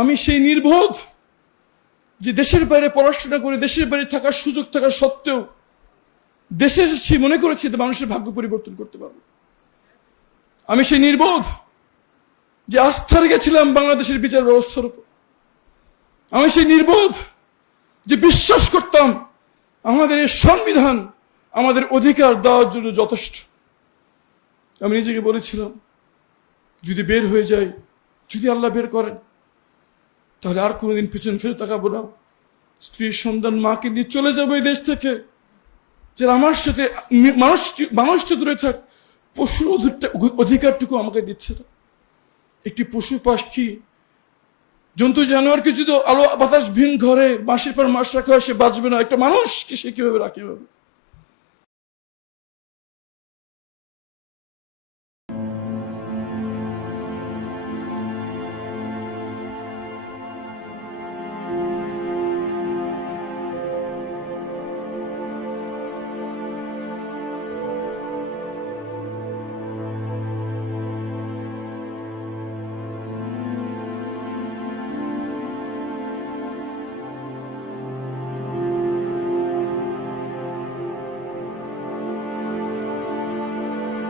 আমি সেই নির্বোধ যে দেশের বাইরে পড়াশোনা করে দেশের বাইরে থাকার সুযোগ থাকা সত্ত্বেও দেশে এসেছি মনে করেছি যে মানুষের ভাগ্য পরিবর্তন করতে পারবো। আমি সেই নির্বোধ যে আস্থা রেখেছিলাম বাংলাদেশের বিচার ব্যবস্থার উপর। আমি সেই নির্বোধ যে বিশ্বাস করতাম আমাদের এই সংবিধান আমাদের অধিকার দেওয়ার জন্য যথেষ্ট। আমি নিজেকে বলেছিলাম যদি বের হয়ে যায়, যদি আল্লাহ বের করেন, তাহলে আর কোনোদিন পিছন ফিরে তাকাবো না। স্ত্রী সন্তান মাকে নিয়ে চলে যাবো এই দেশ থেকে। যে আমার সাথে মানুষ তো দূরে থাক, পশুর অধিকারটুকু আমাকে দিচ্ছে না। একটি পশু পাখি জন্তু জানোয়ারকে যদি আলো বাতাস ভিন ঘরে মাসের পর মাস রাখা হয়, সে বাঁচবে না। একটা মানুষকে সে কিভাবে রাখে?